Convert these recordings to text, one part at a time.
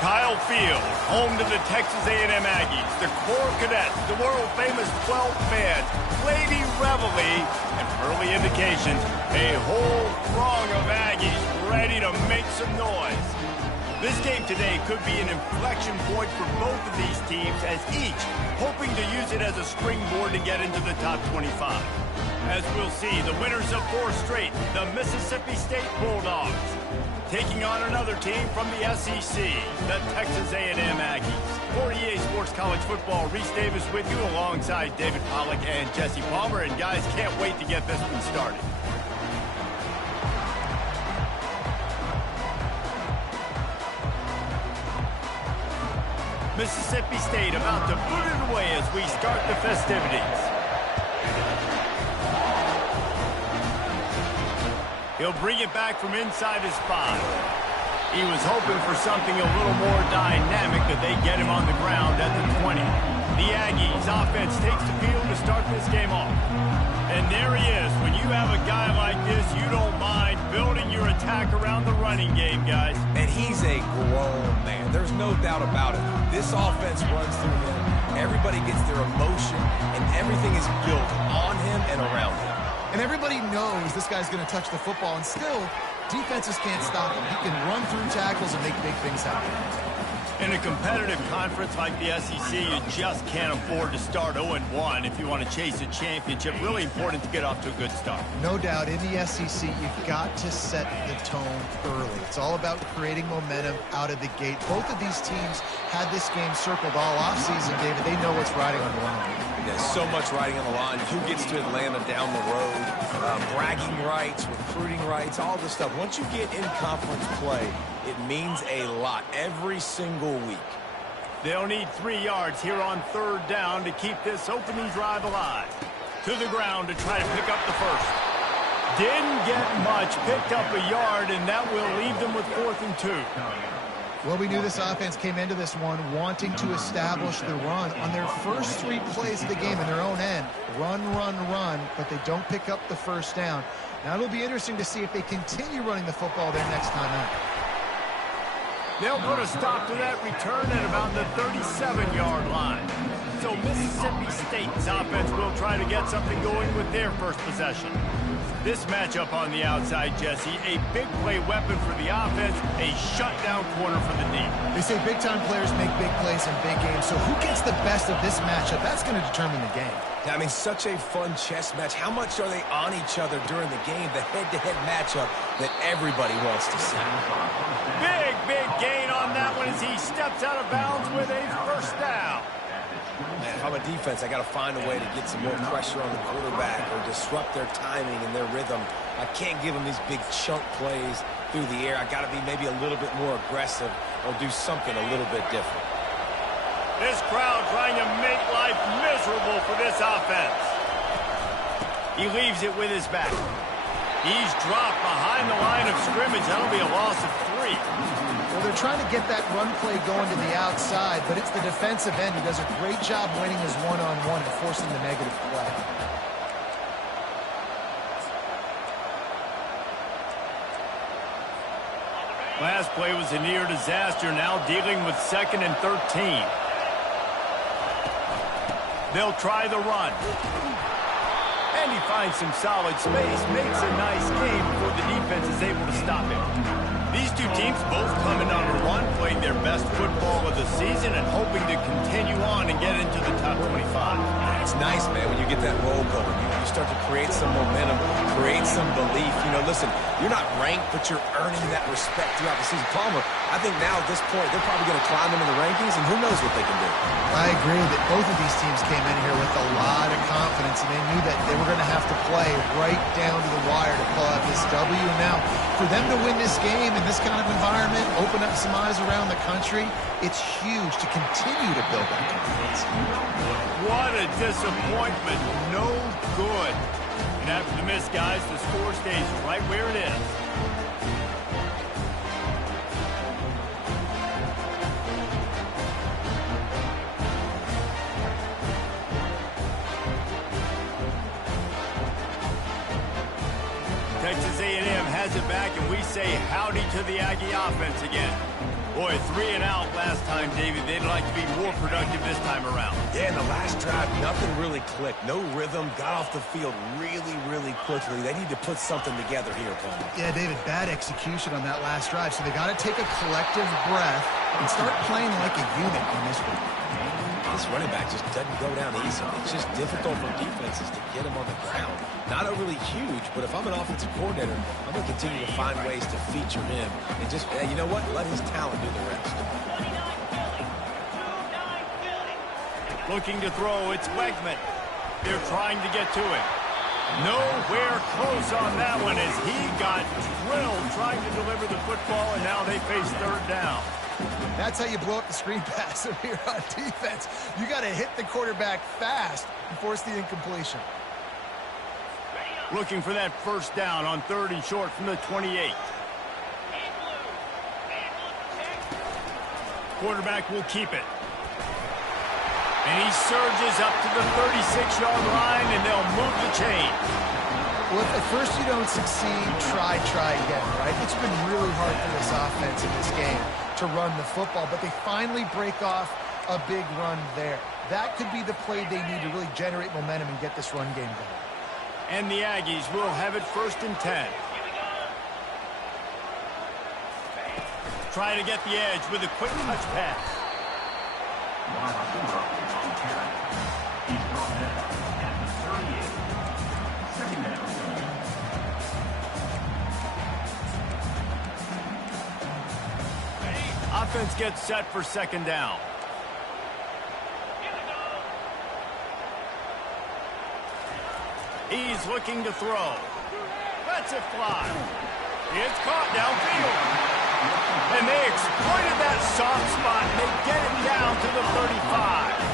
Kyle Field, home to the Texas A&M Aggies, the Core Cadets, the world-famous 12-man, Lady Reveille, and early indications, a whole throng of Aggies ready to make some noise. This game today could be an inflection point for both of these teams, as each hoping to use it as a springboard to get into the top 25. As we'll see, the winners of 4 straight, the Mississippi State Bulldogs, taking on another team from the SEC, the Texas A&M Aggies. For EA Sports College Football, Reese Davis with you alongside David Pollack and Jesse Palmer. And guys, can't wait to get this one started. Mississippi State about to boot it away as we start the festivities. He'll bring it back from inside his 5. He was hoping for something a little more dynamic, that they get him on the ground at the 20. The Aggies offense takes the field to start this game off. And there he is. When you have a guy like this, you don't mind building your attack around the running game, guys. And he's a grown man. There's no doubt about it. This offense runs through him. Everybody gets their emotion, and everything is built on him and around him. And everybody knows this guy's going to touch the football, and still, defenses can't stop him. He can run through tackles and make big things happen. In a competitive conference like the SEC, you just can't afford to start 0-1 if you want to chase a championship. Really important to get off to a good start. No doubt, in the SEC, you've got to set the tone early. It's all about creating momentum out of the gate. Both of these teams had this game circled all offseason, David. They know what's riding on the line. There's so much riding on the line. Who gets to Atlanta down the road? Bragging rights, recruiting rights, all this stuff. Once you get in conference play, it means a lot every single week. They'll need 3 yards here on 3rd down to keep this opening drive alive. To the ground to try to pick up the first. Didn't get much, picked up a yard, and that will leave them with 4th and 2. Well, we knew this offense came into this one wanting to establish the run on their first 3 plays of the game in their own end. Run, run, run, but they don't pick up the first down. Now, it'll be interesting to see if they continue running the football their next time out. They'll put a stop to that return at about the 37-yard line. So Mississippi State's offense will try to get something going with their first possession. This matchup on the outside, Jesse, a big play weapon for the offense, a shutdown corner for the D. They say big-time players make big plays in big games, so who gets the best of this matchup? That's going to determine the game. I mean, such a fun chess match. How much are they on each other during the game, the head-to-head matchup that everybody wants to see? Big gain on that one as he steps out of bounds with a first down. Man, if I'm a defense, I got to find a way to get some more pressure on the quarterback or disrupt their timing and their rhythm. I can't give them these big chunk plays through the air. I got to be maybe a little bit more aggressive or do something a little bit different. This crowd trying to make life miserable for this offense. He leaves it with his back. He's dropped behind the line of scrimmage. That'll be a loss of 3. Well, they're trying to get that run play going to the outside, but it's the defensive end who does a great job winning his one-on-one and forcing the negative play. Last play was a near disaster, now dealing with 2nd and 13. They'll try the run. And he finds some solid space, makes a nice game before the defense is able to stop him. These two teams both coming on a run, playing their best football of the season and hoping to continue on and get into the top 25. It's nice, man, when you get that roll going. You start to create some momentum, create some belief. You know, listen, you're not ranked, but you're earning that respect throughout the season. Palmer, I think now at this point, they're probably going to climb into the rankings, and who knows what they can do. I agree that both of these teams came in here with a lot of confidence, and they knew that they were going to have to play right down to the wire to pull out this W. Now, for them to win this game in this kind of environment, open up some eyes around the country, it's huge to continue to build that confidence. What a disappointment. No good. And after the miss, guys, the score stays right where it is. Texas A&M has it back, and we say howdy to the Aggie offense again. Boy, 3 and out last time, David. They'd like to be more productive this time around. Yeah, in the last drive, nothing really clicked. No rhythm, got off the field really, really quickly. They need to put something together here, Paul. Yeah, David, bad execution on that last drive. So they got to take a collective breath and start playing like a unit in this one. This running back just doesn't go down easy. It's just difficult for defenses to get him on the ground. Not overly huge, but if I'm an offensive coordinator, I'm going to continue to find ways to feature him. And just, you know what? Let his talent do the rest. Looking to throw, it's Wegman. They're trying to get to it. Nowhere close on that one as he got drilled trying to deliver the football, and now they face third down. That's how you blow up the screen pass over here on defense. You got to hit the quarterback fast and force the incompletion. Looking for that first down on 3rd and short from the 28. Quarterback will keep it. And he surges up to the 36-yard line, and they'll move the chain. Well, if at first you don't succeed, try again, right? It's been really hard for this offense in this game to run the football, but they finally break off a big run there. That could be the play they need to really generate momentum and get this run game going. And the Aggies will have it 1st and 10. Try to get the edge with a quick touch pass. Offense gets set for 2nd down. He's looking to throw. Lets it fly. It's caught downfield. And they exploited that soft spot, and they get it down to the 35.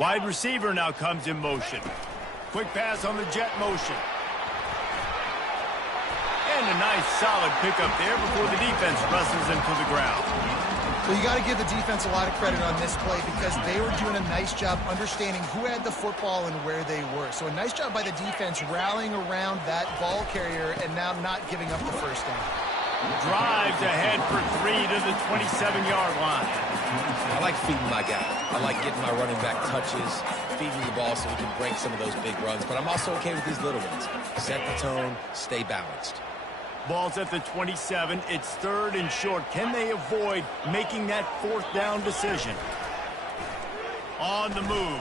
Wide receiver now comes in motion. Quick pass on the jet motion. And a nice solid pickup there before the defense wrestles him to the ground. Well, you got to give the defense a lot of credit on this play because they were doing a nice job understanding who had the football and where they were. So a nice job by the defense rallying around that ball carrier and now not giving up the first down. Drives ahead for 3 to the 27-yard line. I like feeding my guy. I like getting my running back touches, feeding the ball so he can break some of those big runs. But I'm also okay with these little ones. Set the tone, stay balanced. Ball's at the 27. It's 3rd and short. Can they avoid making that 4th down decision? On the move.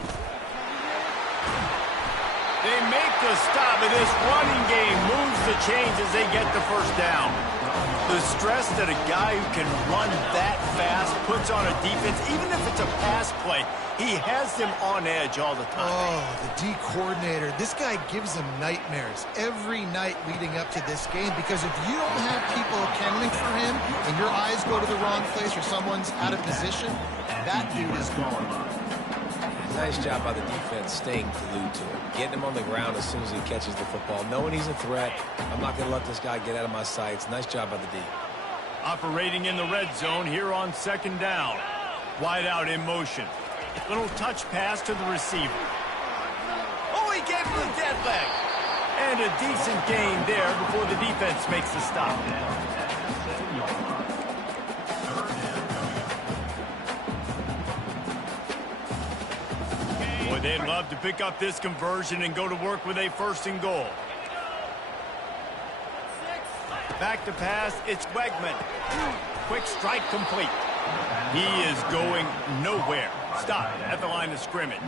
They make the stop, and this running game moves the chains as they get the first down. The stress that a guy who can run that fast puts on a defense, even if it's a pass play, he has them on edge all the time. Oh, the D coordinator. This guy gives them nightmares every night leading up to this game because if you don't have people accounting for him and your eyes go to the wrong place or someone's out of position, that dude is gone. Nice job by the defense staying glued to him, getting him on the ground as soon as he catches the football, knowing he's a threat. I'm not going to let this guy get out of my sights. Nice job by the D. Operating in the red zone here on 2nd down. Wide out in motion. Little touch pass to the receiver. Oh, he gave him the dead leg. And a decent gain there before the defense makes the stop. Boy, they'd love to pick up this conversion and go to work with a 1st and goal. Back to pass, it's Wegman. Quick strike complete. He is going nowhere. Stop at the line of scrimmage.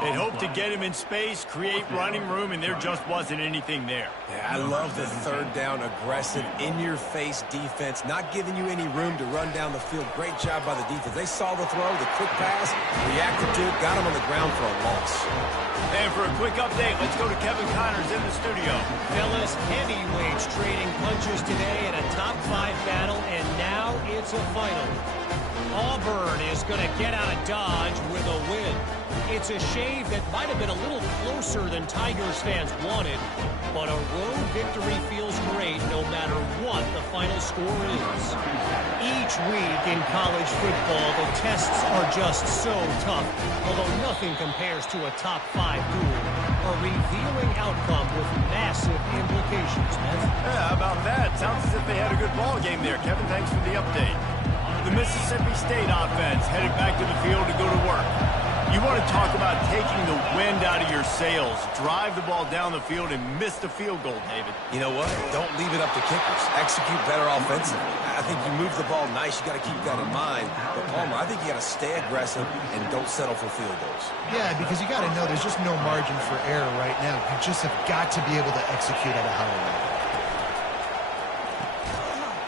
They'd hope to get him in space, create running room, and there just wasn't anything there. Yeah, I love the 3rd down aggressive, in-your-face defense, not giving you any room to run down the field. Great job by the defense. They saw the throw, the quick pass, reacted to it, got him on the ground for a loss. And for a quick update, let's go to Kevin Connors in the studio. Fellas, heavyweights trading punches today in a top 5 battle, and now it's a final. Auburn is going to get out of Dodge with a win. It's a shave that might have been a little closer than Tigers fans wanted, but a road victory feels great no matter what the final score is. Each week in college football, the tests are just so tough, although nothing compares to a top 5 duel. A revealing outcome with massive implications, man. Yeah, how about that? Sounds as if they had a good ball game there. Kevin, thanks for the update. The Mississippi State offense headed back to the field to go to work. You want to talk about taking the wind out of your sails. Drive the ball down the field and miss the field goal, David. You know what? Don't leave it up to kickers. Execute better offensively. I think you move the ball nice. You got to keep that in mind. But, Palmer, I think you got to stay aggressive and don't settle for field goals. Yeah, because you got to know there's just no margin for error right now. You just have got to be able to execute at a high level.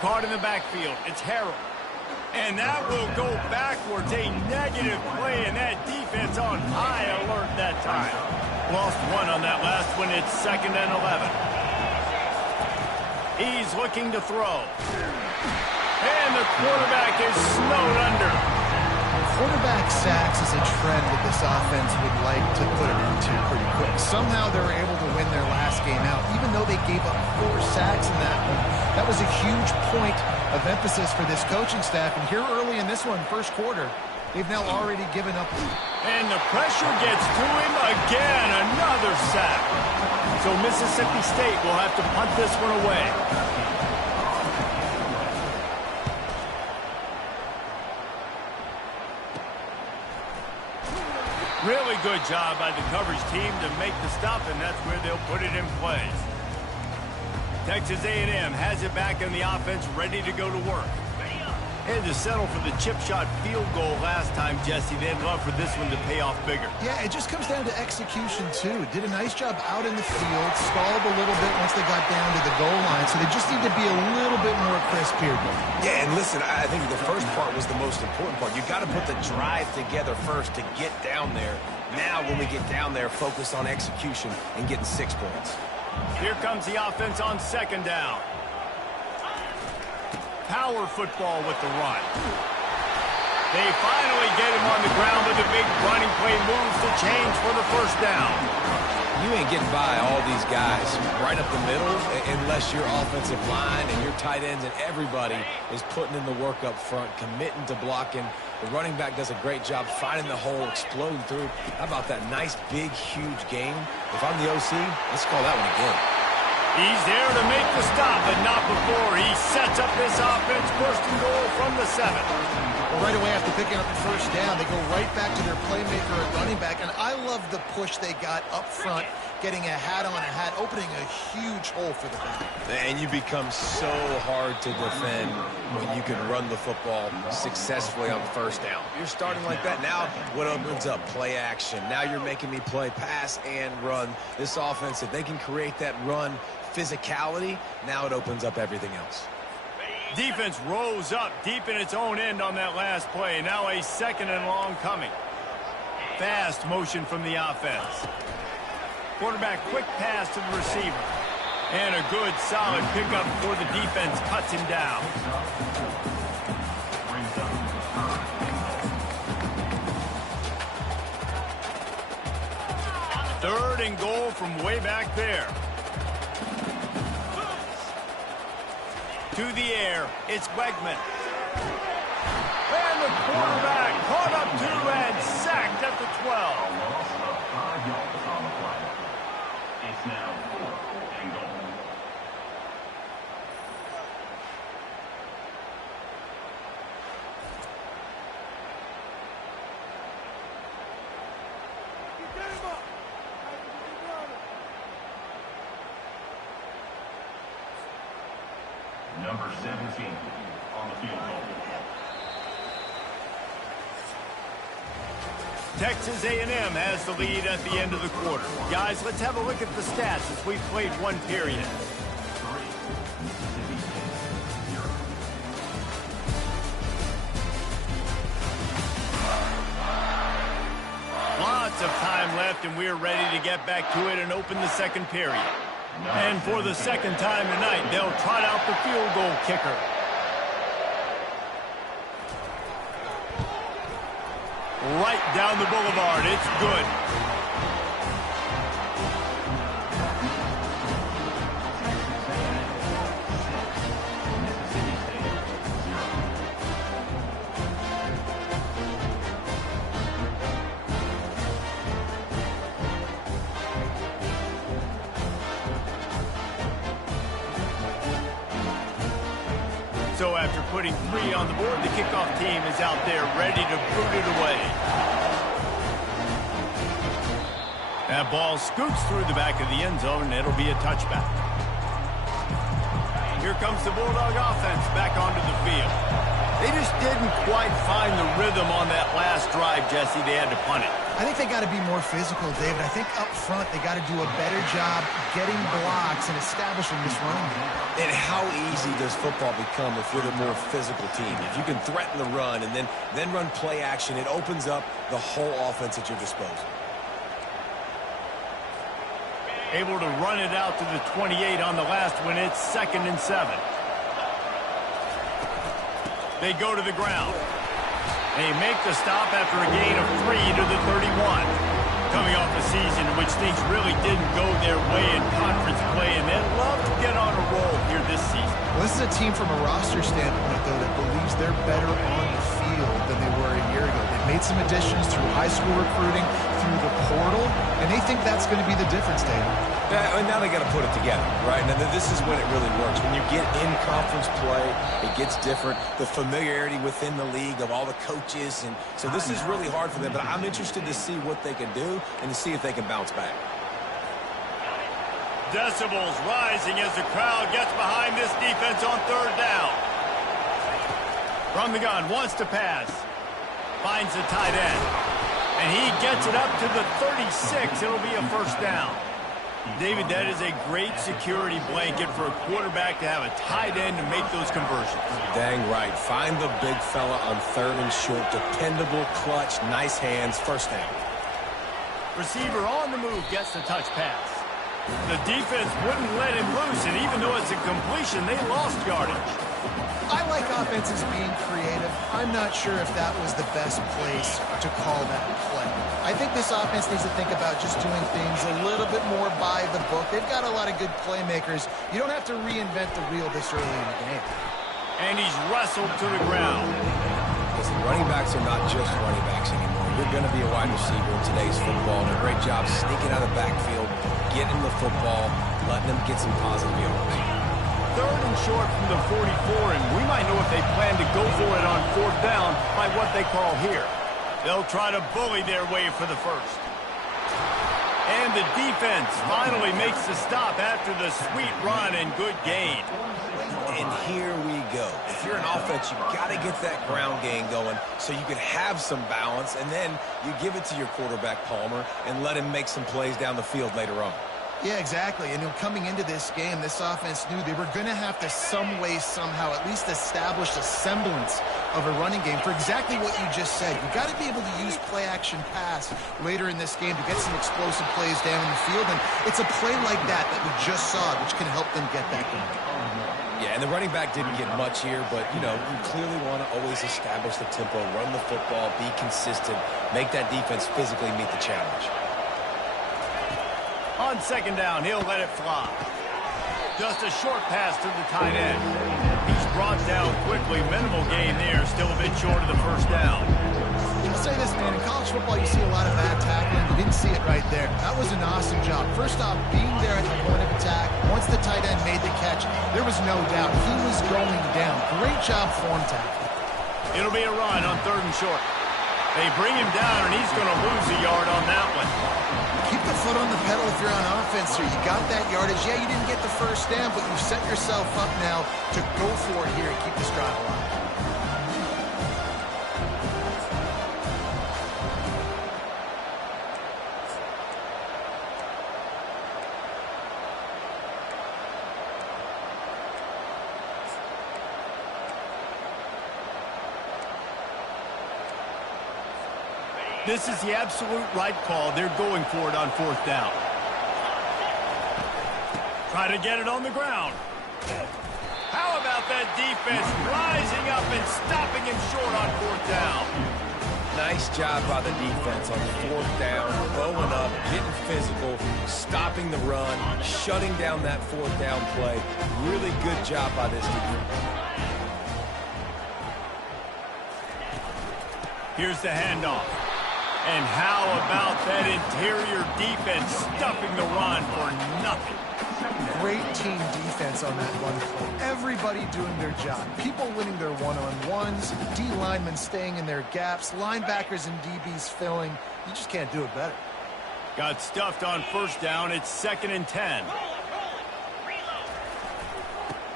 Caught in the backfield. It's Harrell. And that will go backwards. A negative play, and that defense on high alert that time. Lost 1 on that last one. It's 2nd and 11. He's looking to throw. And the quarterback is snowed under. Quarterback sacks is a trend that this offense would like to put it into pretty quick. Somehow they were able to win their last game out, even though they gave up 4 sacks in that one. That was a huge point of emphasis for this coaching staff. And here early in this one, 1st quarter, they've now already given up. And the pressure gets to him again. Another sack. So Mississippi State will have to punt this one away. Really good job by the coverage team to make the stop, and that's where they'll put it in place. Texas A&M has it back in the offense, ready to go to work. Had to settle for the chip shot field goal last time, Jesse. They'd love for this one to pay off bigger. Yeah, it just comes down to execution, too. Did a nice job out in the field, stalled a little bit once they got down to the goal line, so they just need to be a little bit more crisp here. Yeah, and listen, I think the first part was the most important part. You got to put the drive together first to get down there. Now, when we get down there, focus on execution and getting 6 points. Here comes the offense on 2nd down. Power football with the run. They finally get him on the ground with a big running play moves to change for the first down. You ain't getting by all these guys right up the middle unless your offensive line and your tight ends and everybody is putting in the work up front, committing to blocking. The running back does a great job finding the hole, exploding through. How about that nice, big, huge game? If I'm the OC, let's call that one again. He's there to make the stop, but not before. He sets up this offense, first and goal from the 7. Well, right away after picking up the first down, they go right back to their playmaker at running back. And I love the push they got up front, getting a hat on a hat, opening a huge hole for the back. And you become so hard to defend when you can run the football successfully on first down. You're starting like that. Now what opens up? Play action. Now you're making me play pass and run. This offense, if they can create that run physicality, now it opens up everything else. Defense rose up deep in its own end on that last play. Now a 2nd and long coming. Fast motion from the offense. Quarterback quick pass to the receiver. And a good solid pickup before the defense cuts him down. Third and goal from way back there. To the air, it's Wegman. And the quarterback caught up to and sacked at the 12. It's now 4th and goal. Number 17 on the field goal. Texas A&M has the lead at the end of the quarter. Guys, let's have a look at the stats as we've played one period. Lots of time left, and we're ready to get back to it and open the second period. And for the second time tonight, they'll trot out the field goal kicker. Right down the boulevard. It's good. So after putting 3 on the board, the kickoff team is out there ready to boot it away. That ball scoots through the back of the end zone, and it'll be a touchback. Here comes the Bulldog offense back onto the field. They just didn't quite find the rhythm on that last drive, Jesse. They had to punt it. I think they got to be more physical, David. I think up front they got to do a better job getting blocks and establishing this running game. And how easy does football become if you're the more physical team? If you can threaten the run and then run play action, it opens up the whole offense at your disposal. Able to run it out to the 28 on the last one. It's 2nd and 7. They go to the ground. They make the stop after a gain of 3 to the 31. Coming off a season in which things really didn't go their way in conference play, and they'd love to get on a roll here this season. Well, this is a team from a roster standpoint, though, that believes they're better on the field than they were a year ago. They've made some additions through high school recruiting, through the portal, and they think that's going to be the difference, David. And now they got to put it together, right? Now this is when it really works. When you get in conference play, it gets different. The familiarity within the league of all the coaches, and so this is really hard for them. But I'm interested to see what they can do and to see if they can bounce back. Decibels rising as the crowd gets behind this defense on 3rd down. From the gun, wants to pass. Finds the tight end. And he gets it up to the 36. It'll be a first down. David, that is a great security blanket for a quarterback to have a tight end to make those conversions. Dang right. Find the big fella on 3rd and short. Dependable, clutch, nice hands, first down. Receiver on the move gets the touch pass. The defense wouldn't let him loose, and even though it's a completion, they lost yardage. I like offenses being creative. I'm not sure if that was the best place to call that play. I think this offense needs to think about just doing things a little bit more by the book. They've got a lot of good playmakers. You don't have to reinvent the wheel this early in the game. And he's wrestled to the ground. Listen, running backs are not just running backs anymore. You're going to be a wide receiver in today's football. And a great job sneaking out of the backfield, getting the football, letting them get some positive yards. 3rd and short from the 44, and we might know if they plan to go for it on 4th down by what they call here. They'll try to bully their way for the first. And the defense finally makes the stop after the sweet run and good gain. And here we go. If you're an offense, you've got to get that ground game going so you can have some balance, and then you give it to your quarterback, Palmer, and let him make some plays down the field later on. Yeah, exactly. And coming into this game, this offense knew they were going to have to some way, somehow, at least establish a semblance of a running game for exactly what you just said. You got to be able to use play-action pass later in this game to get some explosive plays down in the field. And it's a play like that we just saw, which can help them get that going. Yeah, and the running back didn't get much here, but, you clearly want to always establish the tempo, run the football, be consistent, make that defense physically meet the challenge. On 2nd down, he'll let it fly. Just a short pass to the tight end. He's brought down quickly. Minimal gain there, still a bit short of the 1st down. I'll say this, man. In college football, you see a lot of bad tackling. You didn't see it right there. That was an awesome job. First off, being there at the point of attack. Once the tight end made the catch, there was no doubt he was going down. Great job form tackling. It'll be a run on 3rd and short. They bring him down, and he's going to lose a yard on that one. Keep the foot on the pedal if you're on offense here. You got that yardage. Yeah, you didn't get the 1st down, but you've set yourself up now to go for it here and keep this drive alive. This is the absolute right call. They're going for it on 4th down. Try to get it on the ground. How about that defense rising up and stopping him short on 4th down? Nice job by the defense on 4th down, going up, getting physical, stopping the run, shutting down that 4th down play. Really good job by this defense. Here's the handoff. And how about that interior defense stuffing the run for nothing? Great team defense on that run play. Everybody doing their job. People winning their one-on-ones, D linemen staying in their gaps, linebackers and DBs filling. You just can't do it better. Got stuffed on 1st down. It's 2nd and 10.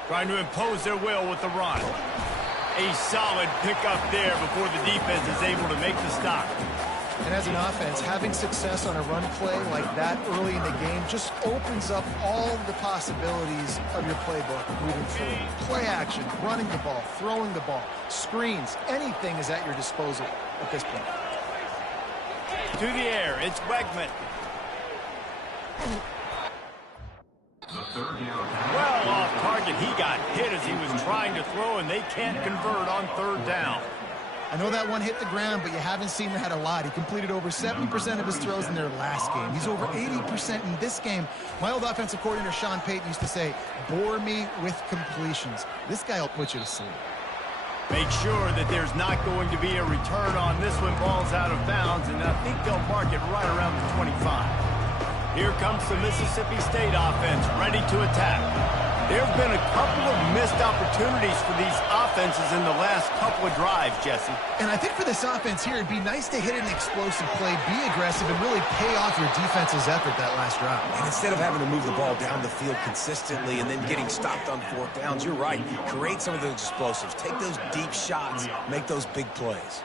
Trying to impose their will with the run. A solid pickup there before the defense is able to make the stop. And as an offense, having success on a run play like that early in the game just opens up all the possibilities of your playbook moving forward. Play action, running the ball, throwing the ball, screens, anything is at your disposal at this point. To the air, it's Wegman. Well off target, he got hit as he was trying to throw, and they can't convert on 3rd down. I know that one hit the ground, but you haven't seen that a lot. He completed over 70% of his throws in their last game. He's over 80% in this game. My old offensive coordinator, Sean Payton, used to say, bore me with completions. This guy will put you to sleep. Make sure that there's not going to be a return on this one. Ball's out of bounds, and I think they'll mark it right around the 25. Here comes the Mississippi State offense, ready to attack. There have been a couple of missed opportunities for these offenses in the last couple of drives, Jesse. And I think for this offense here, it'd be nice to hit an explosive play, be aggressive, and really pay off your defense's effort that last drive. And instead of having to move the ball down the field consistently and then getting stopped on 4th downs, you're right. Create some of those explosives. Take those deep shots. Make those big plays.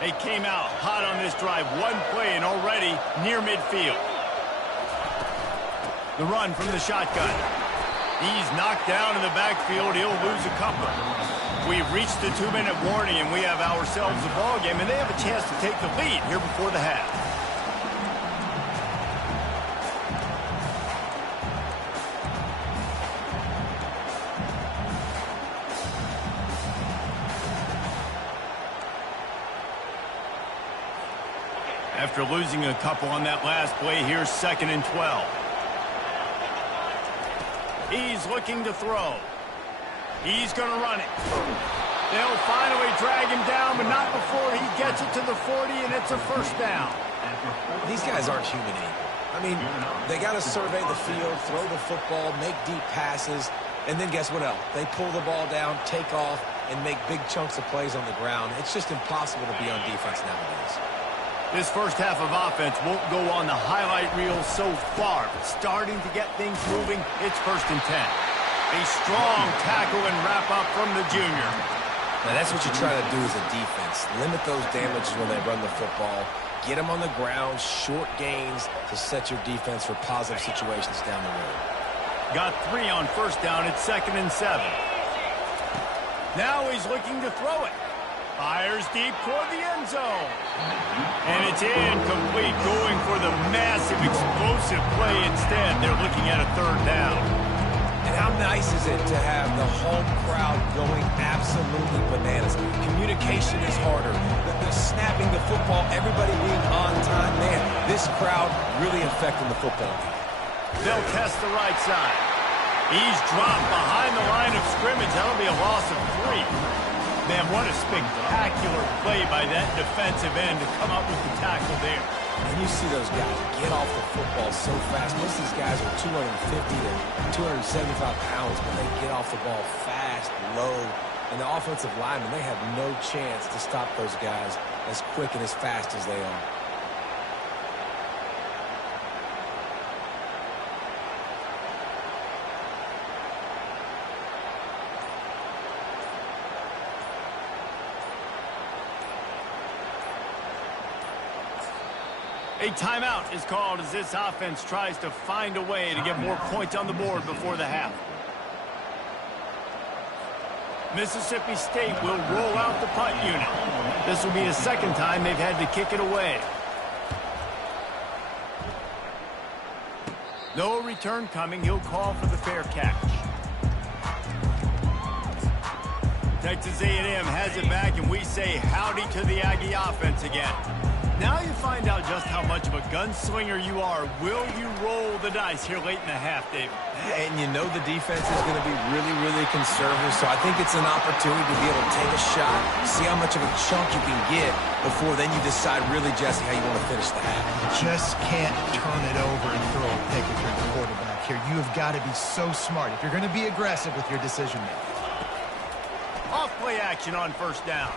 They came out hot on this drive. One play and already near midfield. The run from the shotgun. He's knocked down in the backfield. He'll lose a couple. We've reached the 2-minute warning, and we have ourselves a ball game, and they have a chance to take the lead here before the half. After losing a couple on that last play, here's 2nd and 12. He's looking to throw. He's going to run it. They'll finally drag him down, but not before he gets it to the 40, and it's a first down. These guys aren't human anymore. I mean, they got to survey the field, throw the football, make deep passes, and then guess what else? They pull the ball down, take off, and make big chunks of plays on the ground. It's just impossible to be on defense nowadays. This first half of offense won't go on the highlight reel so far, but starting to get things moving, it's 1st and 10. A strong tackle and wrap up from the junior. Now, that's what you try to do as a defense. Limit those damages when they run the football. Get them on the ground, short gains to set your defense for positive situations down the road. Got 3 on first down. It's 2nd and 7. Now he's looking to throw it. Fires deep toward the end zone. And it's incomplete, going for the massive, explosive play instead. They're looking at a 3rd down. And how nice is it to have the home crowd going absolutely bananas? Communication is harder. The snapping the football, everybody being on time. Man, this crowd really affecting the football game. They'll test the right side. He's dropped behind the line of scrimmage. That'll be a loss of 3. Man, what a spectacular play by that defensive end to come up with the tackle there. And you see those guys get off the football so fast. Most of these guys are 250 to 275 pounds, but they get off the ball fast, low. And the offensive linemen, they have no chance to stop those guys as quick and as fast as they are. A timeout is called as this offense tries to find a way to get more points on the board before the half. Mississippi State will roll out the punt unit. This will be the 2nd time they've had to kick it away. No return coming. He'll call for the fair catch. Texas A&M has it back, and we say howdy to the Aggie offense again. Now you find out just how much of a gunslinger you are. Will you roll the dice here late in the half, David? And you know the defense is going to be really, really conservative, so I think it's an opportunity to be able to take a shot, see how much of a chunk you can get before then you decide really, Jesse, how you want to finish the half. Just can't turn it over and throw a pick if you're the quarterback here. You have got to be so smart if you're going to be aggressive with your decision-making. Off-play action on first down.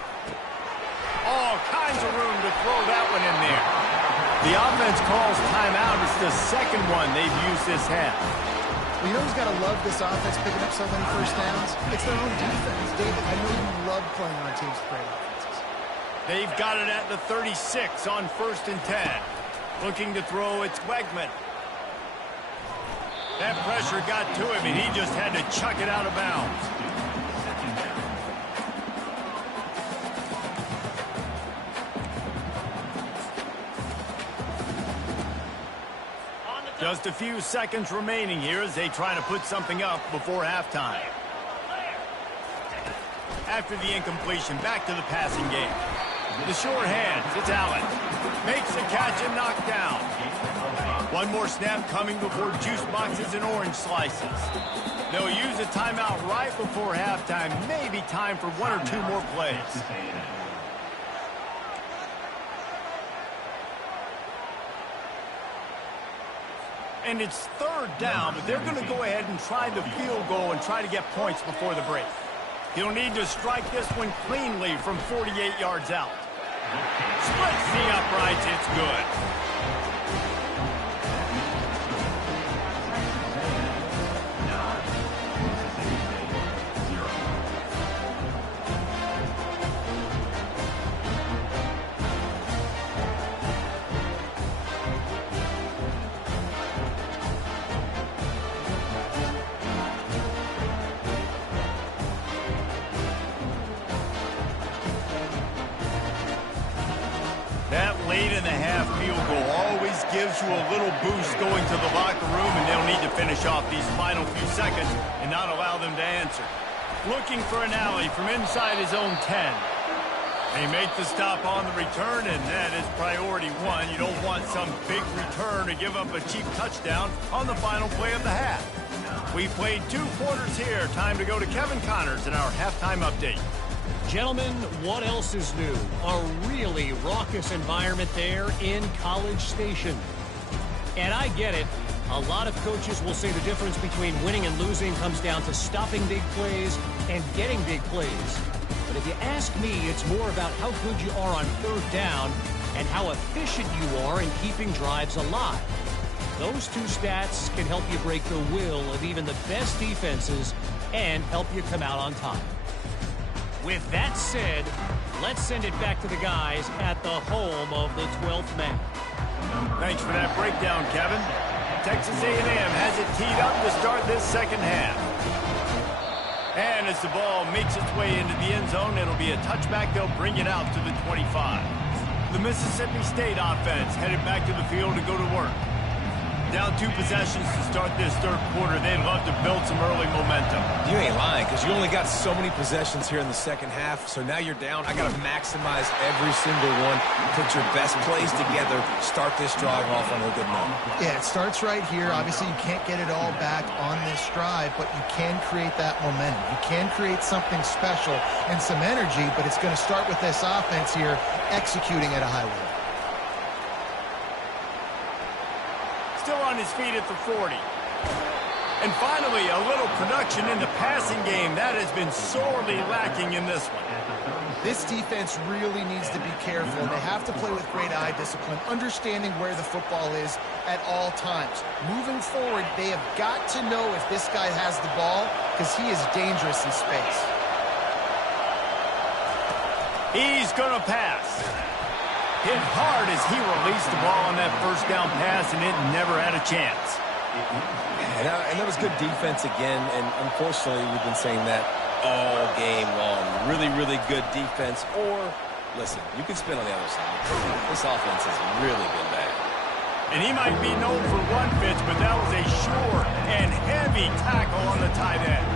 All kinds of room to throw that one in there. The offense calls timeout. It's the 2nd one they've used this half. Well, you know who's got to love this offense picking up so many first downs? It's their own defense. David, I know you love playing on teams with great offenses. They've got it at the 36 on 1st and 10. Looking to throw, it's Wegman. That pressure got to him, and he just had to chuck it out of bounds. Just a few seconds remaining here as they try to put something up before halftime. After the incompletion, back to the passing game. The short hands, it's Allen. Makes the catch and knocked down. One more snap coming before juice boxes and orange slices. They'll use a timeout right before halftime. Maybe time for 1 or 2 more plays. And it's 3rd down, but they're going to go ahead and try the field goal and try to get points before the break. He'll need to strike this one cleanly from 48 yards out. Splits the uprights. It's good. 8.5 field goal always gives you a little boost going to the locker room, and they'll need to finish off these final few seconds and not allow them to answer. Looking for an alley from inside his own 10. They make the stop on the return, and that is priority one. You don't want some big return to give up a cheap touchdown on the final play of the half. We played 2 quarters here. Time to go to Kevin Connors in our halftime update. Gentlemen, what else is new? A really raucous environment there in College Station. And I get it. A lot of coaches will say the difference between winning and losing comes down to stopping big plays and getting big plays. But if you ask me, it's more about how good you are on third down and how efficient you are in keeping drives alive. Those 2 stats can help you break the will of even the best defenses and help you come out on top. With that said, let's send it back to the guys at the home of the 12th man. Thanks for that breakdown, Kevin. Texas A&M has it teed up to start this second half. And as the ball makes its way into the end zone, it'll be a touchback. They'll bring it out to the 25. The Mississippi State offense headed back to the field to go to work. Down 2 possessions to start this third quarter. They'd love to build some early momentum. You ain't lying, because you only got so many possessions here in the second half, so now you're down. I got to maximize every single one. Put your best plays together. Start this drive off on a good note. Yeah, it starts right here. Obviously, you can't get it all back on this drive, but you can create that momentum. You can create something special and some energy, but it's going to start with this offense here executing at a high level. Still on his feet at the 40. And finally, a little production in the passing game. That has been sorely lacking in this one. This defense really needs to be careful. They have to play with great eye discipline, understanding where the football is at all times. Moving forward, they have got to know if this guy has the ball, because he is dangerous in space. He's going to pass. Hit hard as he released the ball on that first down pass, and it never had a chance. And that was good defense again, and unfortunately we've been saying that all game long. Really, really good defense. Or, listen, you can spin on the other side. This offense has really been bad. And he might be known for run fits, but that was a sure and heavy tackle on the tight end.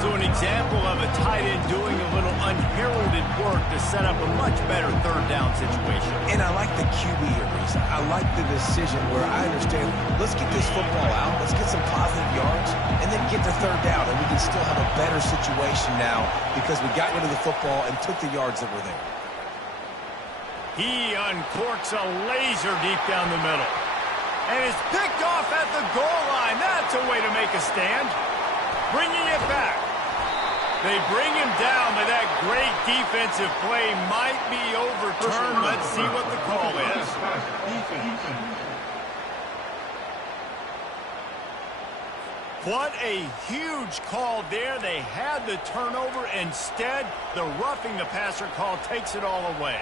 So an example of a tight end doing a little unheralded work to set up a much better third down situation. And I like the QB here, Reese. I like the decision where I understand, let's get this football out, let's get some positive yards, and then get the third down, and we can still have a better situation now because we got rid of the football and took the yards that were there. He uncorks a laser deep down the middle. And is picked off at the goal line. That's a way to make a stand. Bringing it back. They bring him down, but that great defensive play might be overturned. Let's see what the call is. What a huge call there. They had the turnover. Instead, the roughing the passer call takes it all away.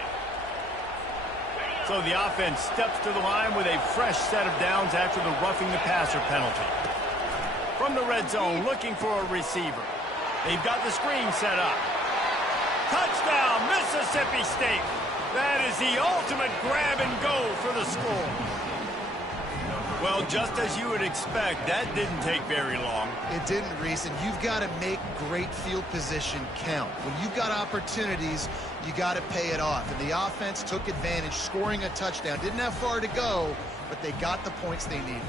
So the offense steps to the line with a fresh set of downs after the roughing the passer penalty. From the red zone, looking for a receiver. They've got the screen set up. Touchdown, Mississippi State. That is the ultimate grab and go for the score. Well, just as you would expect, that didn't take very long. It didn't, Reese, and you've got to make great field position count. When you've got opportunities, you got to pay it off. And the offense took advantage, scoring a touchdown. Didn't have far to go, but they got the points they needed.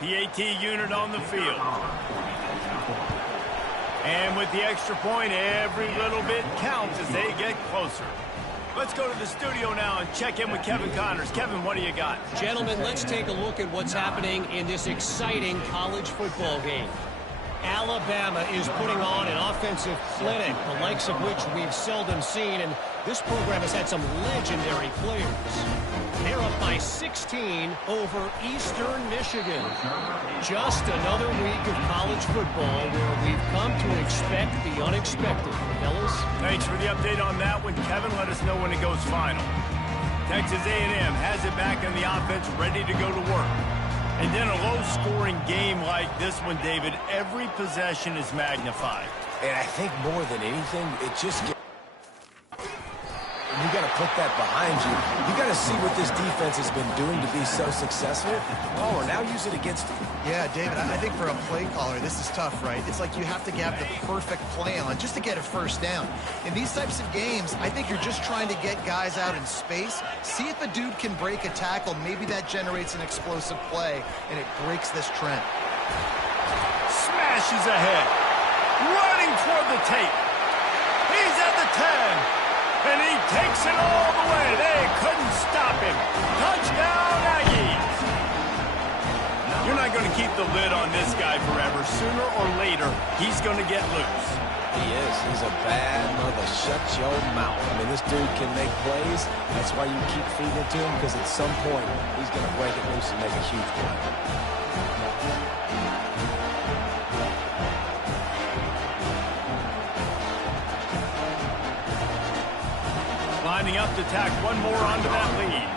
PAT unit on the field. And with the extra point, every little bit counts as they get closer. Let's go to the studio now and check in with Kevin Connors. Kevin, what do you got? Gentlemen, let's take a look at what's happening in this exciting college football game. Alabama is putting on an offensive clinic, the likes of which we've seldom seen, and this program has had some legendary players. They're up by 16 over Eastern Michigan. Just another week of college football where we've come to expect the unexpected. Fellas? Thanks for the update on that one, Kevin. Let us know when it goes final. Texas A&M has it back in the offense, ready to go to work. And in a low-scoring game like this one, David, every possession is magnified. And I think more than anything, it just gets... You got to put that behind you. You got to see what this defense has been doing to be so successful. Oh, now use it against you. Yeah, David, I think for a play caller, this is tough, right? It's like you have to have the perfect play on just to get a first down. In these types of games, I think you're just trying to get guys out in space, see if a dude can break a tackle. Maybe that generates an explosive play, and it breaks this trend. Smashes ahead. Running toward the tape. He's at the 10. And he takes it all the way. They couldn't stop him. Touchdown, Aggies. You're not going to keep the lid on this guy forever. Sooner or later, he's going to get loose. He is. He's a bad mother. Shut your mouth. I mean, this dude can make plays. That's why you keep feeding it to him, because at some point, he's going to break it loose and make a huge play. Lining up to tack one more onto that lead.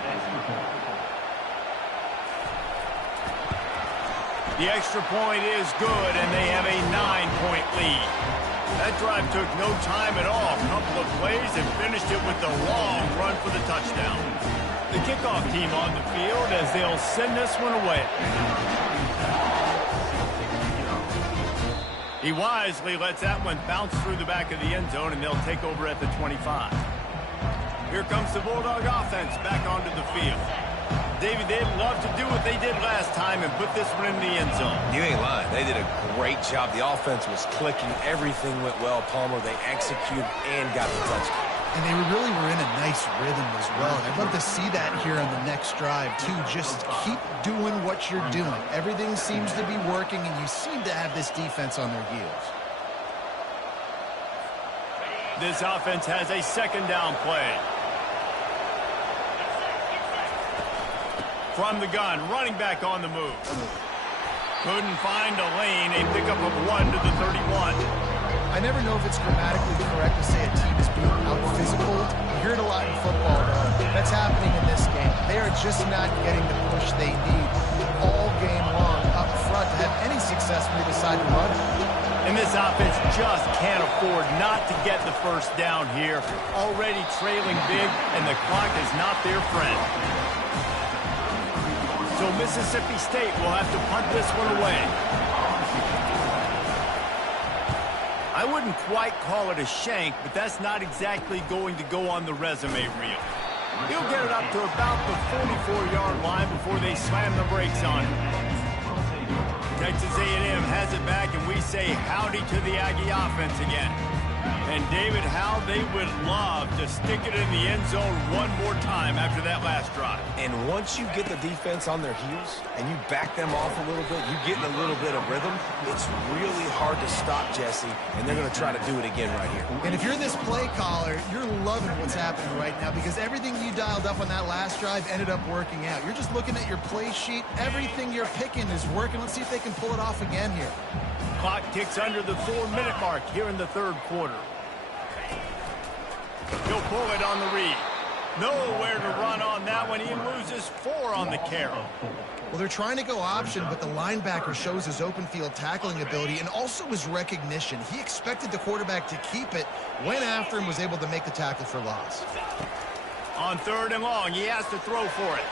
The extra point is good, and they have a 9-point lead. That drive took no time at all. A couple of plays and finished it with the long run for the touchdown. The kickoff team on the field as they'll send this one away. He wisely lets that one bounce through the back of the end zone, and they'll take over at the 25. Here comes the Bulldog offense back onto the field. David, they'd love to do what they did last time and put this one in the end zone. You ain't lying. They did a great job. The offense was clicking. Everything went well, Palmer. They executed and got the touchdown. And they really were in a nice rhythm as well. And I'd love to see that here on the next drive, too. Just keep doing what you're doing. Everything seems to be working, and you seem to have this defense on their heels. This offense has a second down play. From the gun, running back on the move. Couldn't find a lane. A pickup of 1 to the 31. I never know if it's grammatically correct to say a team is being out-physical. You hear it a lot in football, though. That's happening in this game. They are just not getting the push they need all game long up front to have any success when they decide to run. And this offense just can't afford not to get the first down here. Already trailing big, and the clock is not their friend. So Mississippi State will have to punt this one away. I wouldn't quite call it a shank, but that's not exactly going to go on the resume reel. He'll get it up to about the 44-yard line before they slam the brakes on it. Texas A&M has it back, and we say howdy to the Aggie offense again. And, David, how they would love to stick it in the end zone one more time after that last drive. And once you get the defense on their heels and you back them off a little bit, you get in a little bit of rhythm, it's really hard to stop, Jesse, and they're going to try to do it again right here. And if you're this play caller, you're loving what's happening right now because everything you dialed up on that last drive ended up working out. You're just looking at your play sheet. Everything you're picking is working. Let's see if they can pull it off again here. Clock ticks under the 4-minute mark here in the third quarter. He'll pull it on the read. Nowhere to run on that one. He loses 4 on the carry. Well, they're trying to go option, but the linebacker shows his open field tackling ability and also his recognition. He expected the quarterback to keep it, went after him, was able to make the tackle for loss. On 3rd and long, he has to throw for it.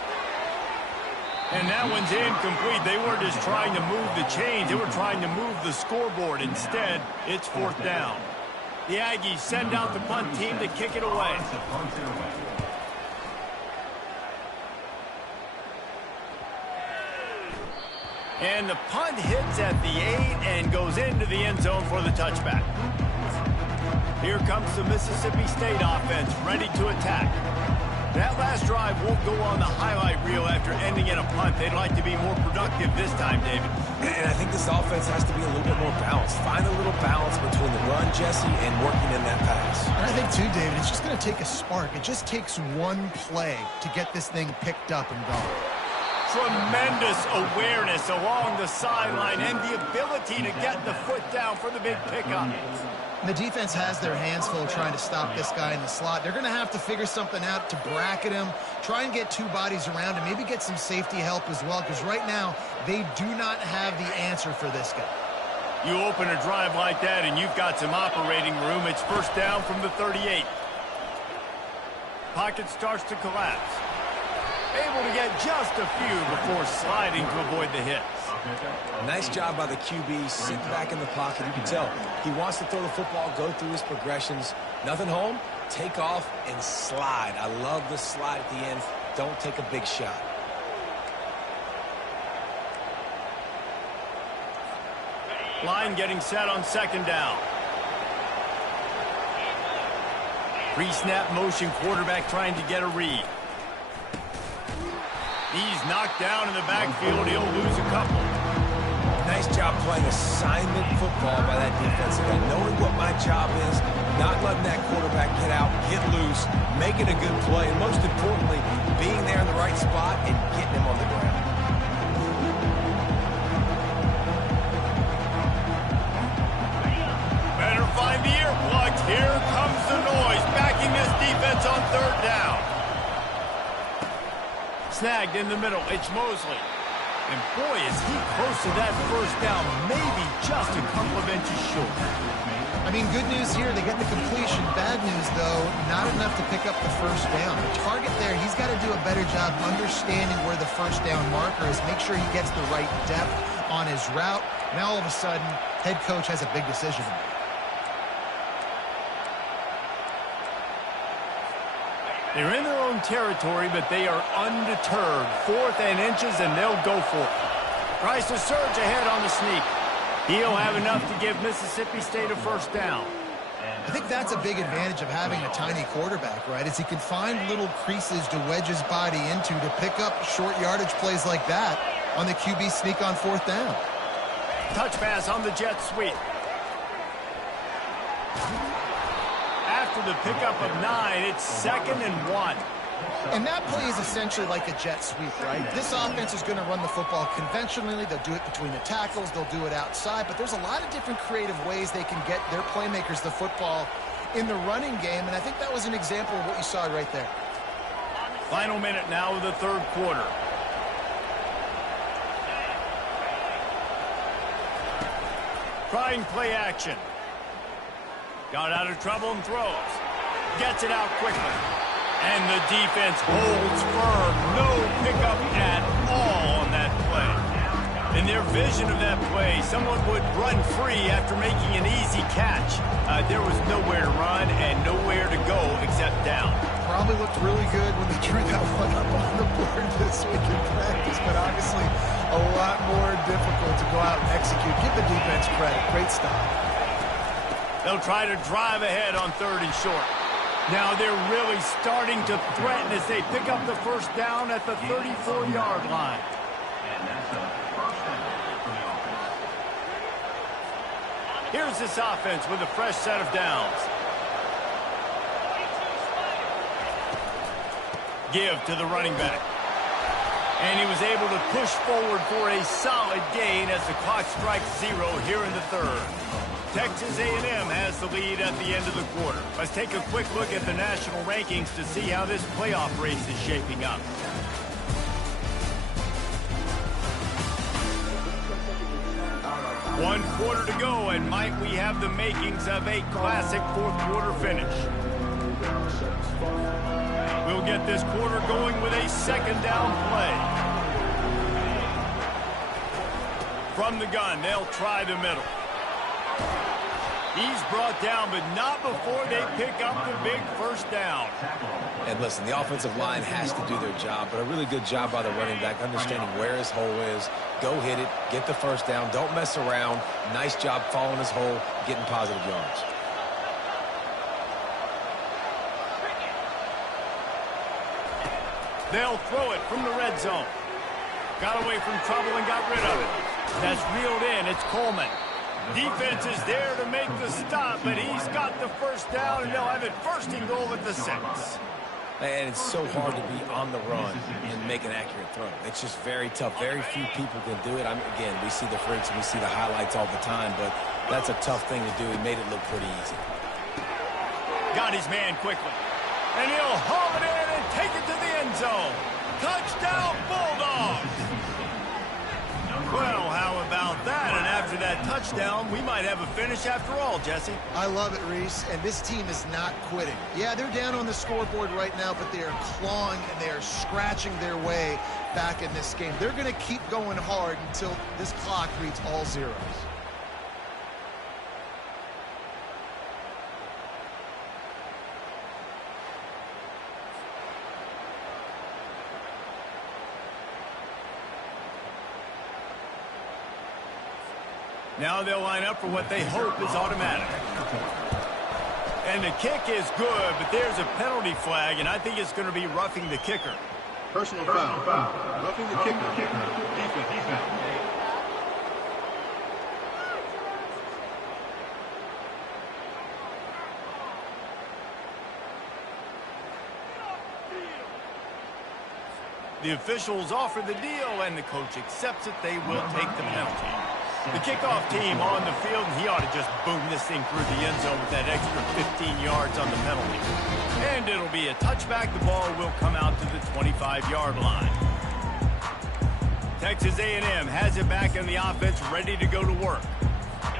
And that one's incomplete. They weren't just trying to move the chains. They were trying to move the scoreboard. Instead, it's 4th down. The Aggies send out the punt team to kick it away. And the punt hits at the 8 and goes into the end zone for the touchback. Here comes the Mississippi State offense, ready to attack. That last drive won't go on the highlight reel after ending in a punt. They'd like to be more productive this time, David. And I think this offense has to be a little bit more balanced. Find a little balance between the run, Jesse, and working in that pass. And I think, too, David, it's just going to take a spark. It just takes one play to get this thing picked up and going. Tremendous awareness along the sideline and the ability to get the foot down for the big pickup. And the defense has their hands full trying to stop this guy in the slot. They're going to have to figure something out to bracket him, try and get 2 bodies around him, maybe get some safety help as well, because right now they do not have the answer for this guy. You open a drive like that and you've got some operating room. It's first down from the 38. Pocket starts to collapse. Able to get just a few before sliding to avoid the hits. Nice job by the QB, sitting back in the pocket. You can tell he wants to throw the football, go through his progressions. Nothing home, take off and slide. I love the slide at the end. Don't take a big shot. Line getting set on second down. Pre-snap motion, quarterback trying to get a read. He's knocked down in the backfield. He'll lose a couple. Nice job playing assignment football by that defensive end. Knowing what my job is, not letting that quarterback get out, get loose, making a good play, and most importantly, being there in the right spot and getting him on the ground. Better find the earplugs. Here comes the noise, backing this defense on third down. Snagged in the middle. It's Mosley. And boy, is he close to that first down. Maybe just a couple of inches short. I mean, good news here, they get the completion. Bad news, though, not enough to pick up the first down. The target there, he's got to do a better job understanding where the first down marker is, make sure he gets the right depth on his route. Now, all of a sudden, head coach has a big decision to make. They're in their own territory, but they are undeterred. 4th and inches, and they'll go for it. Tries to surge ahead on the sneak. He'll have enough to give Mississippi State a first down. I think that's a big advantage of having a tiny quarterback, right? Is he can find little creases to wedge his body into to pick up short yardage plays like that on the QB sneak on 4th down. Touch pass on the jet sweep. After the pickup of 9, it's 2nd and 1. And that play is essentially like a jet sweep, right? This offense is going to run the football conventionally. They'll do it between the tackles. They'll do it outside. But there's a lot of different creative ways they can get their playmakers the football in the running game. And I think that was an example of what you saw right there. Final minute now of the third quarter. Trying play action. Got out of trouble and throws. Gets it out quickly. And the defense holds firm. No pickup at all on that play. In their vision of that play, someone would run free after making an easy catch. There was nowhere to run and nowhere to go except down. Probably looked really good when they drew that one up on the board this week in practice, but obviously a lot more difficult to go out and execute. Give the defense credit. Great stop. They'll try to drive ahead on 3rd and short. Now they're really starting to threaten as they pick up the first down at the 34-yard line. And that's a first down for the offense. Here's this offense with a fresh set of downs. Give to the running back. And he was able to push forward for a solid gain as the clock strikes 0 here in the 3rd. Texas A&M has the lead at the end of the quarter. Let's take a quick look at the national rankings to see how this playoff race is shaping up. One quarter to go, and might we have the makings of a classic fourth quarter finish. We'll get this quarter going with a second down play. From the gun, they'll try the middle. He's brought down, but not before they pick up the big first down. And listen, the offensive line has to do their job, but a really good job by the running back, understanding where his hole is. Go hit it, get the first down, don't mess around. Nice job following his hole, getting positive yards. They'll throw it from the red zone. Got away from trouble and got rid of it. That's reeled in. It's Coleman. Defense is there to make the stop, but he's got the first down, and they'll have it 1st and goal at the 6. And it's so hard to be on the run and make an accurate throw. It's just very tough. Very few people can do it. Again, we see the freaks and we see the highlights all the time, but that's a tough thing to do. He made it look pretty easy. Got his man quickly. And he'll haul it in and take it to the end zone. Touchdown, Bulldogs! Well, how about that? And after that that touchdown, we might have a finish after all, Jesse. I love it, Reese, and this team is not quitting. Yeah, they're down on the scoreboard right now, but they are clawing and they are scratching their way back in this game. They're going to keep going hard until this clock reads all zeros. Now they'll line up for what they hope is automatic. And the kick is good, but there's a penalty flag, and I think it's going to be roughing the kicker. Personal foul. Roughing the kicker. Defense. The officials offer the deal, and the coach accepts it. They will take the penalty. The kickoff team on the field, and he ought to just boom this thing through the end zone with that extra 15 yards on the penalty. And it'll be a touchback. The ball will come out to the 25-yard line. Texas A&M has it back in the offense, ready to go to work.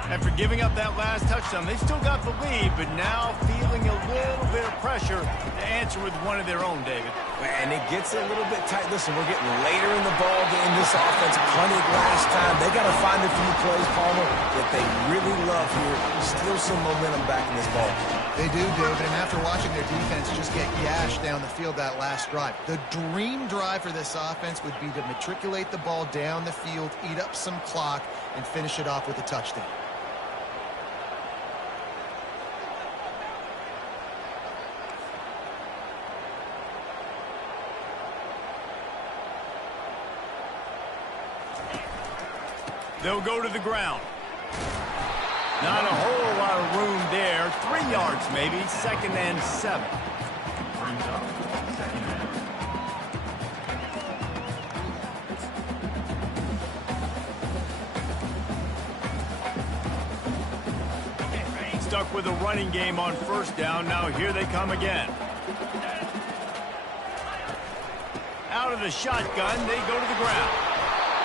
After giving up that last touchdown, they still got the lead, but now feeling a little bit of pressure to answer with one of their own, David. And it gets a little bit tight. Listen, we're getting later in the ball game. This offense, plenty of glass time. They got to find a few plays, Palmer, that they really love here. Steal some momentum back in this ball. They do, David, and after watching their defense just get gashed down the field that last drive, the dream drive for this offense would be to matriculate the ball down the field, eat up some clock, and finish it off with a touchdown. They'll go to the ground. Not a whole lot of room there. 3 yards maybe. 2nd and 7. Brings up 2nd and Stuck with a running game on 1st down. Now here they come again. Out of the shotgun, they go to the ground.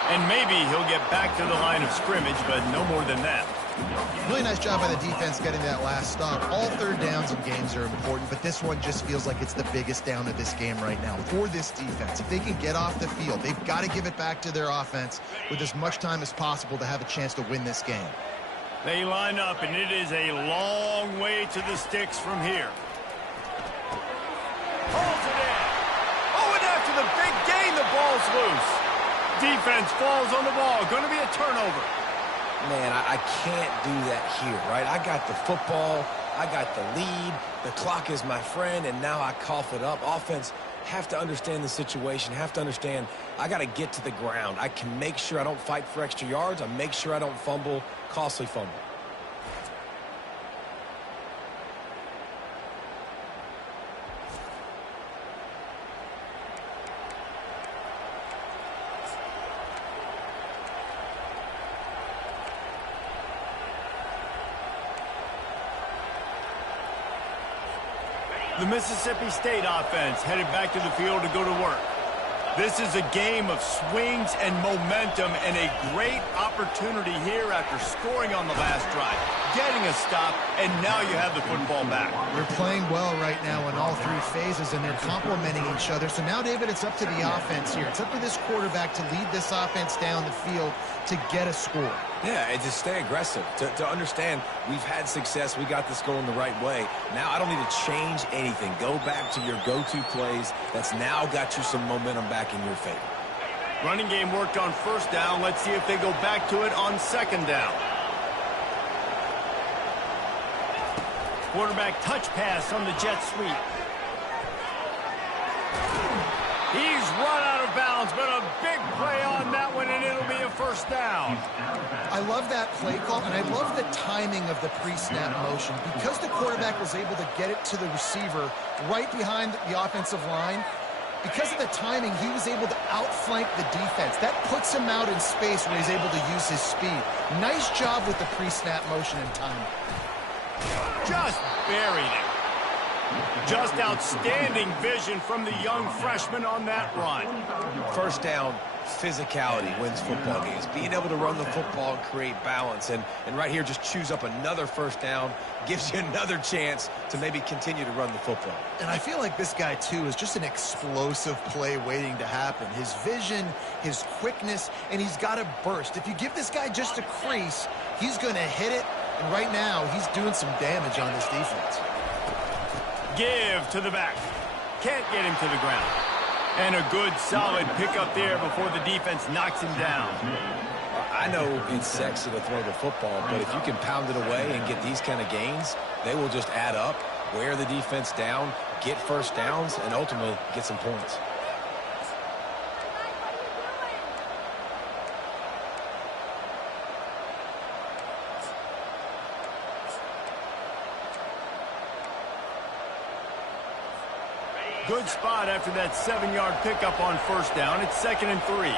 And maybe he'll get back to the line of scrimmage, but no more than that. Really nice job by the defense getting that last stop. All 3rd downs in games are important, but this one just feels like it's the biggest down of this game right now for this defense. If they can get off the field, they've got to give it back to their offense with as much time as possible to have a chance to win this game. They line up, and it is a long way to the sticks from here. Holds it in. Oh, and after the big gain, the ball's loose. Defense falls on the ball. Going to be a turnover. Man, I can't do that here, right? I got the football. I got the lead. The clock is my friend, and now I cough it up. Offense have to understand the situation, have to understand I got to get to the ground. I can make sure I don't fight for extra yards. I make sure I don't fumble, costly fumble. The Mississippi State offense headed back to the field to go to work. This is a game of swings and momentum, and a great opportunity here after scoring on the last drive, getting a stop, and now you have the football back. They're playing well right now in all 3 phases, and they're complementing each other. So now, David, it's up to the offense here. It's up to this quarterback to lead this offense down the field to get a score. Yeah, and to stay aggressive, to understand we've had success, we got this going the right way. Now I don't need to change anything. Go back to your go-to plays. That's now got you some momentum back in your favor. Running game worked on 1st down. Let's see if they go back to it on 2nd down. Quarterback touch pass on the jet sweep. He's run out of bounds, but a big play on that one, and it'll be a 1st down. I love that play call, and I love the timing of the pre-snap motion. Because the quarterback was able to get it to the receiver right behind the offensive line, because of the timing, he was able to outflank the defense. That puts him out in space where he's able to use his speed. Nice job with the pre-snap motion and timing. Just buried it. Just outstanding vision from the young freshman on that run. 1st down, physicality wins football games. Being able to run the football and create balance. And right here, just choose up another first down, gives you another chance to maybe continue to run the football. And I feel like this guy, too, is just an explosive play waiting to happen. His vision, his quickness, and he's got a burst. If you give this guy just a crease, he's going to hit it. And right now, he's doing some damage on this defense. Give to the back. Can't get him to the ground. And a good, solid pickup there before the defense knocks him down. I know it's sexy to throw the football, but if you can pound it away and get these kind of gains, they will just add up, wear the defense down, get first downs, and ultimately get some points. Good spot after that 7-yard pickup on first down. It's 2nd and 3.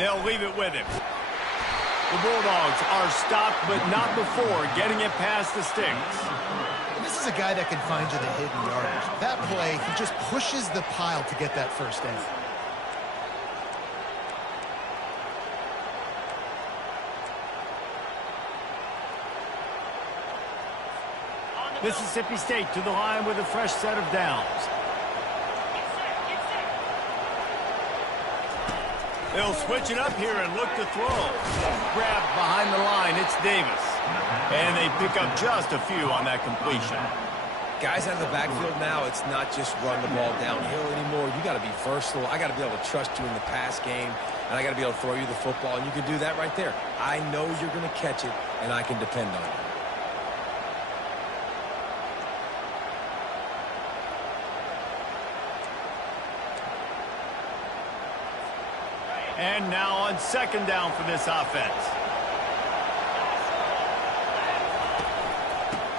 They'll leave it with him. The Bulldogs are stopped, but not before getting it past the sticks. And this is a guy that can find you the hidden yardage. That play, he just pushes the pile to get that first down. Mississippi State to the line with a fresh set of downs. They'll switch it up here and look to throw. Grabbed behind the line, it's Davis. And they pick up just a few on that completion. Guys out of the backfield now, it's not just run the ball downhill anymore. You got to be versatile. I got to be able to trust you in the pass game, and I got to be able to throw you the football, and you can do that right there. I know you're going to catch it, and I can depend on it. And now on 2nd down for this offense.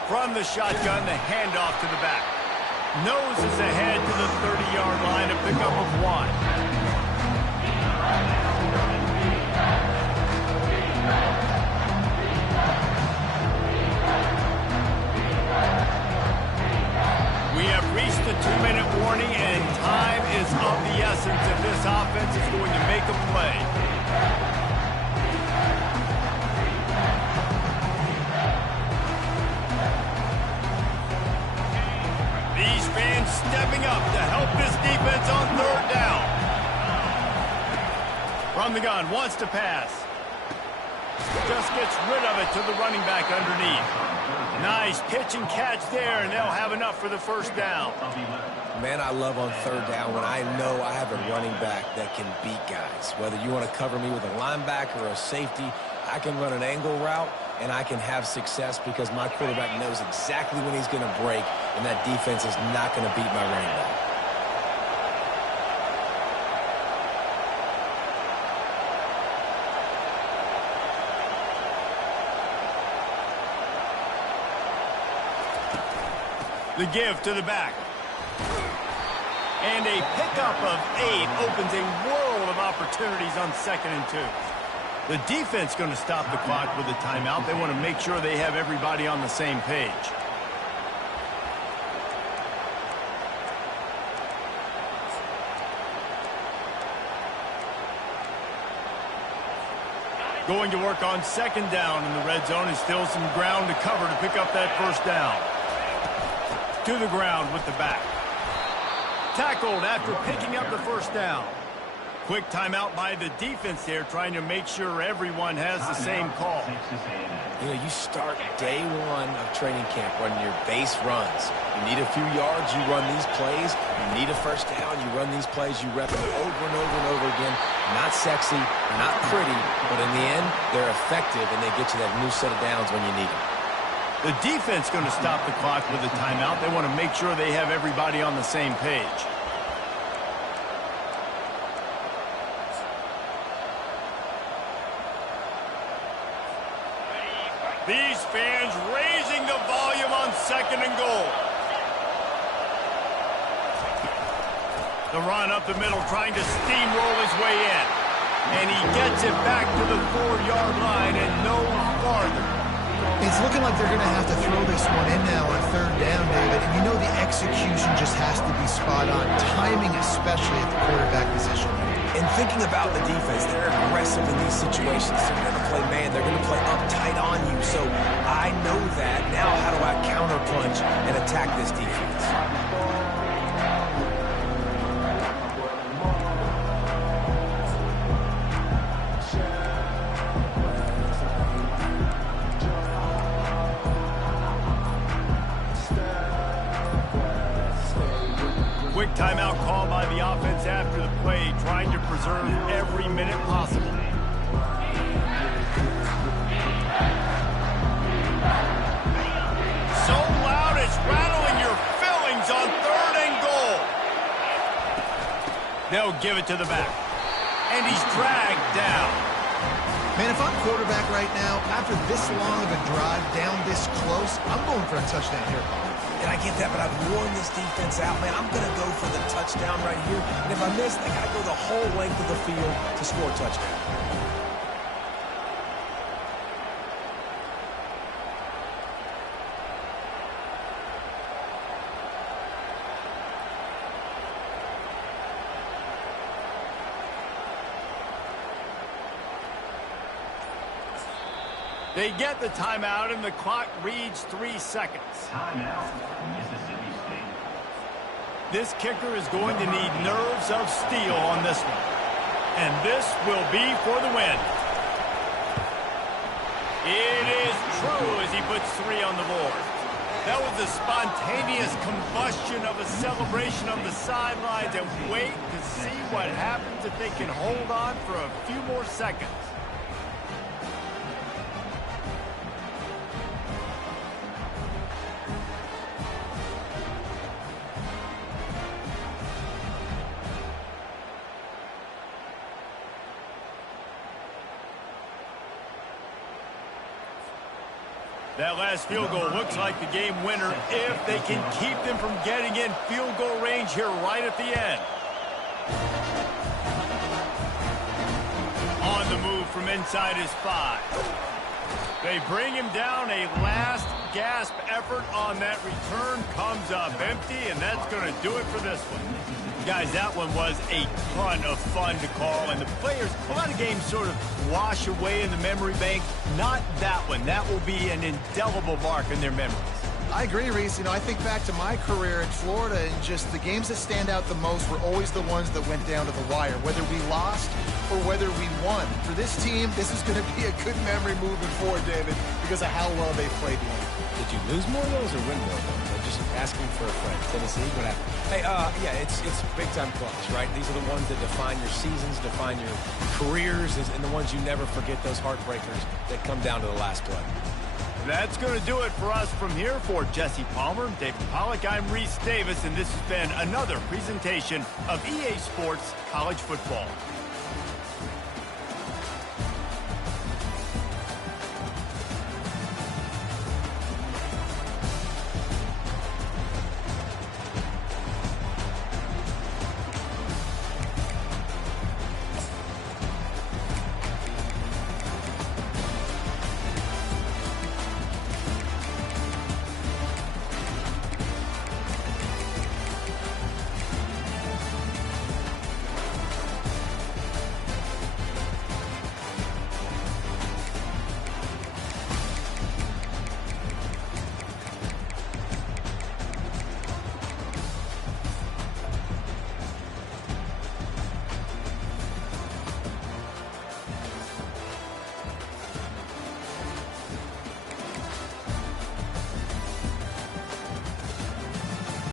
From the shotgun, the handoff to the back. Noses ahead to the 30-yard line, a pickup of 1. We have reached the 2-minute warning, and time is of the essence if this offense is going to make a play. These fans stepping up to help this defense on 3rd down. From the gun, wants to pass. Just gets rid of it to the running back underneath. Nice pitch and catch there, and they'll have enough for the first down. Man, I love on 3rd down when I know I have a running back that can beat guys. Whether you want to cover me with a linebacker or a safety, I can run an angle route, and I can have success because my quarterback knows exactly when he's going to break, and that defense is not going to beat my running back. The give to the back. And a pickup of 8 opens a world of opportunities on 2nd and 2. The defense going to stop the clock with a timeout. They want to make sure they have everybody on the same page. Going to work on 2nd down in the red zone, and still some ground to cover to pick up that first down. To the ground with the back. Tackled after picking up the first down. Quick timeout by the defense there, trying to make sure everyone has the same call. You know, you start day 1 of training camp running your base runs. You need a few yards, you run these plays. You need a first down, you run these plays. You rep them over and over and over again. Not sexy, not pretty, but in the end, they're effective, and they get you that new set of downs when you need them. The defense going to stop the clock with a timeout. They want to make sure they have everybody on the same page. These fans raising the volume on 2nd and goal. The run up the middle, trying to steamroll his way in. And he gets it back to the 4-yard line and no farther. It's looking like they're going to have to throw this one in now on third down, David. And you know the execution just has to be spot on. Timing, especially at the quarterback position. And thinking about the defense, they're aggressive in these situations. They're going to play man. They're going to play uptight on you. So I know that. Now how do I counterpunch and attack this defense? Quick timeout call by the offense after the play, trying to preserve every minute possible. So loud it's rattling your fillings on 3rd and goal. They'll give it to the back. And he's dragged down. Man, if I'm quarterback right now, after this long of a drive down this close, I'm going for a touchdown here. And I get that, but I've worn this defense out, man. I'm going to go for the touchdown right here. And if I miss, I got to go the whole length of the field to score a touchdown. They get the timeout, and the clock reads 3 seconds. Timeout, Mississippi State. This kicker is going to need nerves of steel on this one. And this will be for the win. It is true as he puts 3 on the board. That was a spontaneous combustion of a celebration on the sidelines, and wait to see what happens if they can hold on for a few more seconds. That last field goal looks like the game winner if they can keep them from getting in field goal range here right at the end. On the move from inside his 5. They bring him down. A last gasp effort on that return comes up empty, and that's going to do it for this one. Guys, that one was a ton of fun to call, and the players, a lot of games sort of wash away in the memory bank. Not that one. That will be an indelible mark in their memories. I agree, Reese. You know, I think back to my career in Florida, and just the games that stand out the most were always the ones that went down to the wire, whether we lost or whether we won. For this team, this is going to be a good memory moving forward, David, because of how well they played the game. Did you lose more of those or win more of those? I'm just asking for a friend. Tennessee, what happened? Hey, yeah, it's big-time clutch, right? These are the ones that define your seasons, define your careers, and the ones you never forget, those heartbreakers that come down to the last play. That's going to do it for us from here. For Jesse Palmer, David Pollack, I'm Reese Davis, and this has been another presentation of EA Sports College Football.